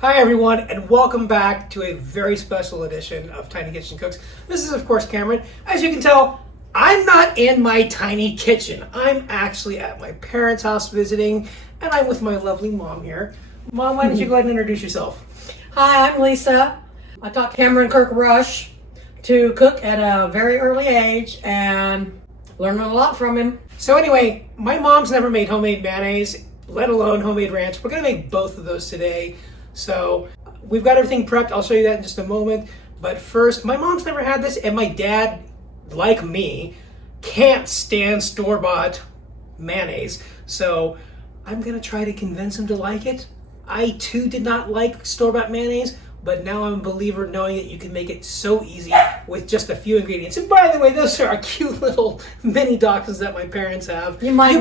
Hi everyone, and welcome back to a very special edition of Tiny Kitchen Cooks. This is of course Cameron. As you can tell, I'm not in my tiny kitchen. I'm actually at my parents' house visiting, and I'm with my lovely mom here. Mom, why don't you go ahead and introduce yourself? Hi, I'm Lisa. I taught Cameron Kirk Rush to cook at a very early age and learned a lot from him. So anyway, my mom's never made homemade mayonnaise, let alone homemade ranch. We're gonna make both of those today. So we've got everything prepped. I'll show you that in just a moment. But first, my mom's never had this, and my dad, like me, can't stand store-bought mayonnaise. So I'm gonna try to convince him to like it. I too did not like store-bought mayonnaise, but now I'm a believer knowing that you can make it so easy with just a few ingredients. And by the way, those are cute little mini dachshunds that my parents have. You might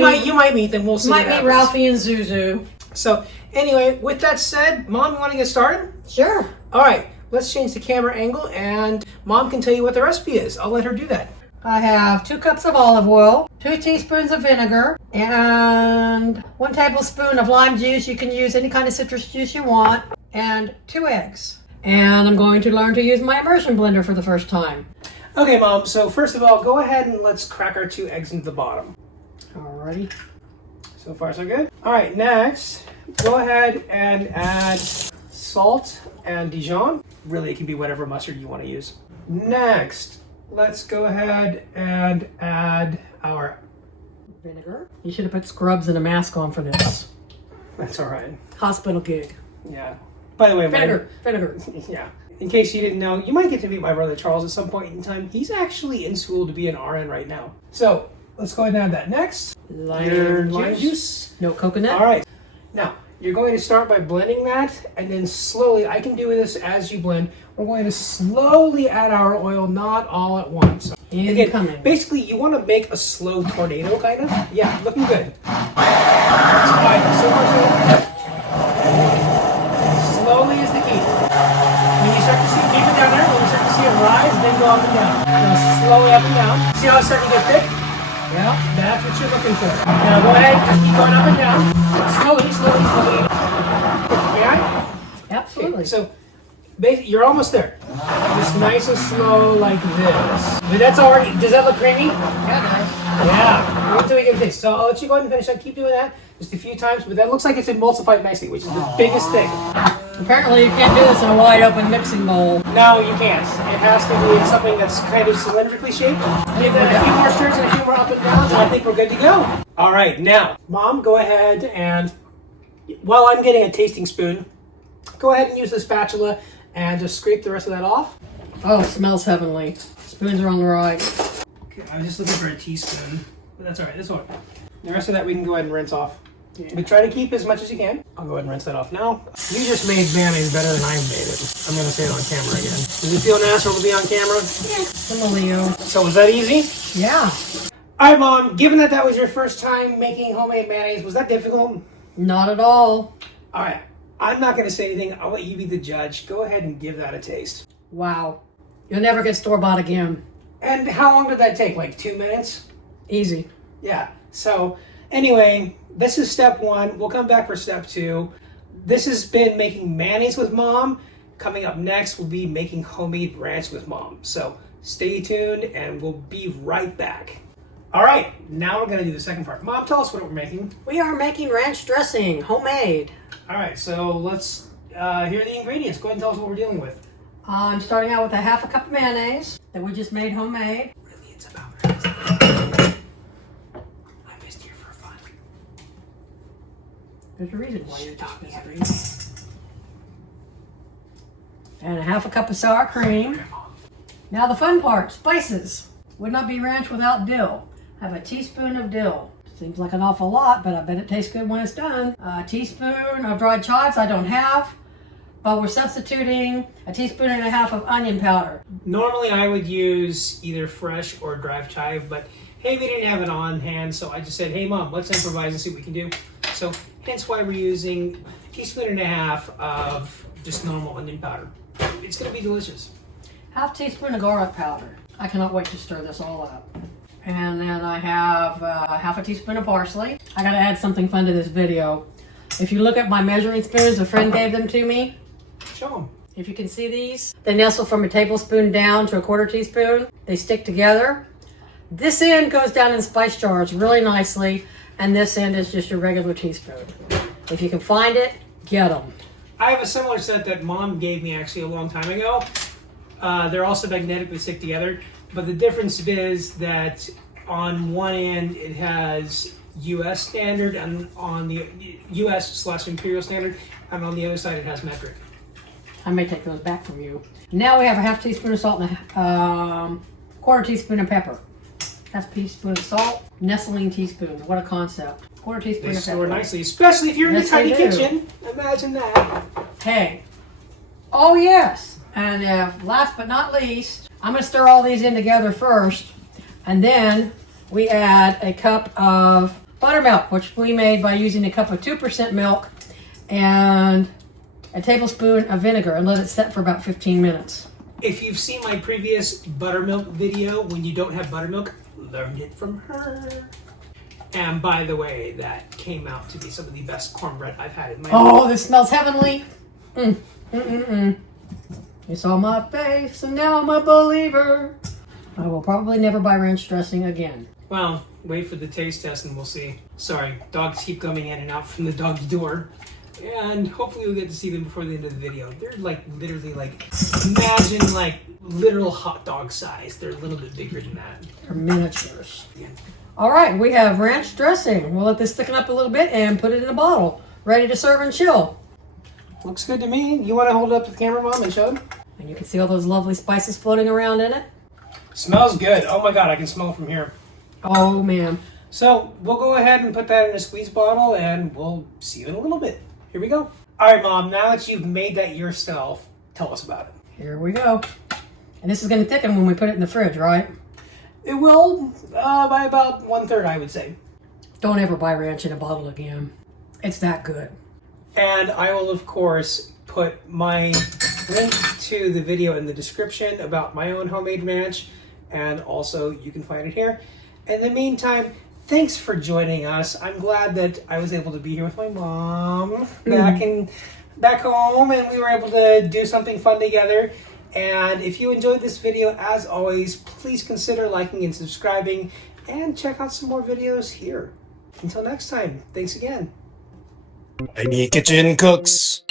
meet them. We'll see. Might meet Ralphie and Zuzu. So anyway, with that said, Mom, you want to get started? Sure. All right, let's change the camera angle, and Mom can tell you what the recipe is. I'll let her do that. I have 2 cups of olive oil, 2 teaspoons of vinegar, and 1 tablespoon of lime juice. You can use any kind of citrus juice you want, and 2 eggs. And I'm going to learn to use my immersion blender for the first time. Okay, Mom, so first of all, go ahead and let's crack our 2 eggs into the bottom. Alrighty. So far, so good. All right, next, go ahead and add salt and Dijon. Really, it can be whatever mustard you want to use. Next, let's go ahead and add our Vinegar. You should have put scrubs and a mask on for this. That's all right. Hospital gig. Yeah. By the way, Vinegar. Yeah. In case you didn't know, you might get to meet my brother Charles at some point in time. He's actually in school to be an RN right now. So let's go ahead and add that next. Lime juice. No coconut. All right. Now, you're going to start by blending that, and then slowly, I can do this as you blend, we're going to slowly add our oil, not all at once. Again, basically, you want to make a slow tornado, kind of. Yeah, looking good. That's fine. So far, so good. Slowly is the key. When you start to see, keep it down there. When you start to see it rise, then go up and down. Now, slowly up and down. See how it's starting to get thick? Yeah, that's what you're looking for. Now go ahead, just keep going up and down. Slowly. Yeah? Absolutely. Okay, so basically, you're almost there. Just nice and slow like this. But that's already, does that look creamy? Yeah, nice. Yeah. Wait till we get this. So I'll let you go ahead and finish that. Keep doing that just a few times, but that looks like it's emulsified nicely, which is the biggest thing. Apparently you can't do this in a wide open mixing bowl. No, you can't. It has to be in something that's kind of cylindrically shaped. Give that a few more stirs and a few more up and downs, and I think we're good to go. All right, now, Mom, go ahead and, while I'm getting a tasting spoon, go ahead and use the spatula and just scrape the rest of that off. Oh, it smells heavenly. Spoons are on the right. Okay, I was just looking for a teaspoon, but that's all right. This one. The rest of that we can go ahead and rinse off. Yeah. But try to keep as much as you can. I'll go ahead and rinse that off now. You just made mayonnaise better than I made it. I'm going to say it on camera again. Does it feel natural to be on camera? Yeah, I'm a Leo. So was that easy? Yeah. All right, Mom, given that that was your first time making homemade mayonnaise, was that difficult? Not at all. All right. I'm not going to say anything. I'll let you be the judge. Go ahead and give that a taste. Wow. You'll never get store-bought again. And how long did that take? Like 2 minutes? Easy. Yeah. So anyway, this is step 1. We'll come back for step 2. This has been making mayonnaise with Mom. Coming up next will be making homemade ranch with Mom. So stay tuned and we'll be right back. All right, now we're going to do the second part. Mom, tell us what we're making. We are making ranch dressing, homemade. All right, so let's hear the ingredients. Go ahead and tell us what we're dealing with. I'm starting out with a 1/2 cup of mayonnaise that we just made homemade. Really, it's about I'm just here for fun. There's a reason why you're just visiting. And a 1/2 cup of sour cream. Now the fun part, spices. Would not be ranch without dill. Have a teaspoon of dill. Seems like an awful lot, but I bet it tastes good when it's done. A teaspoon of dried chives I don't have, but we're substituting a teaspoon and a half of onion powder. Normally I would use either fresh or dried chive, but hey, we didn't have it on hand, so I just said, hey Mom, let's improvise and see what we can do. So hence why we're using a teaspoon and a half of just normal onion powder. It's going to be delicious. 1/2 teaspoon of garlic powder. I cannot wait to stir this all up. And then I have 1/2 teaspoon of parsley. I gotta add something fun to this video. If you look at my measuring spoons, a friend gave them to me. Show them. If you can see these, they nestle from a tablespoon down to a quarter teaspoon. They stick together. This end goes down in spice jars really nicely, and this end is just your regular teaspoon. If you can find it, get them. I have a similar set that Mom gave me actually a long time ago. They're also magnetically stick together, but the difference is that on one end it has U.S. standard, and on the U.S./Imperial standard, and on the other side it has metric. I may take those back from you. Now we have a half teaspoon of salt and a quarter teaspoon of pepper. Half teaspoon of salt, nestling teaspoons. What a concept. Quarter teaspoon They of pepper. store nicely, especially if you're in a Yes, tiny they do. kitchen. Imagine that. Okay. Oh yes. And last but not least, I'm going to stir all these in together first, and then we add a cup of buttermilk, which we made by using a cup of 2% milk and a tablespoon of vinegar, and let it set for about 15 minutes. If you've seen my previous buttermilk video, when you don't have buttermilk, learned it from her. And by the way, that came out to be some of the best cornbread I've had in my life. Oh, this smells heavenly. You saw my face, and now I'm a believer. I will probably never buy ranch dressing again. Well, wait for the taste test and we'll see. Sorry, dogs keep coming in and out from the dog's door. And hopefully we'll get to see them before the end of the video. They're like literally like, imagine like literal hot dog size. They're a little bit bigger than that. They're miniatures. All right, we have ranch dressing. We'll let this thicken up a little bit and put it in a bottle. Ready to serve and chill. Looks good to me. You want to hold it up to the camera, Mom, and show them? And you can see all those lovely spices floating around in it. Smells good. Oh my God, I can smell it from here. Oh man. So we'll go ahead and put that in a squeeze bottle and we'll see you in a little bit. Here we go. All right, Mom, now that you've made that yourself, tell us about it. Here we go. And this is going to thicken when we put it in the fridge, right? It will, by about 1/3, I would say. Don't ever buy ranch in a bottle again. It's that good. And I will, of course, put my link to the video in the description about my own homemade ranch, and also you can find it here. In the meantime, thanks for joining us. I'm glad that I was able to be here with my mom back home, and we were able to do something fun together. And if you enjoyed this video, as always, please consider liking and subscribing, and check out some more videos here. Until next time, thanks again. Tiny Kitchen Cooks.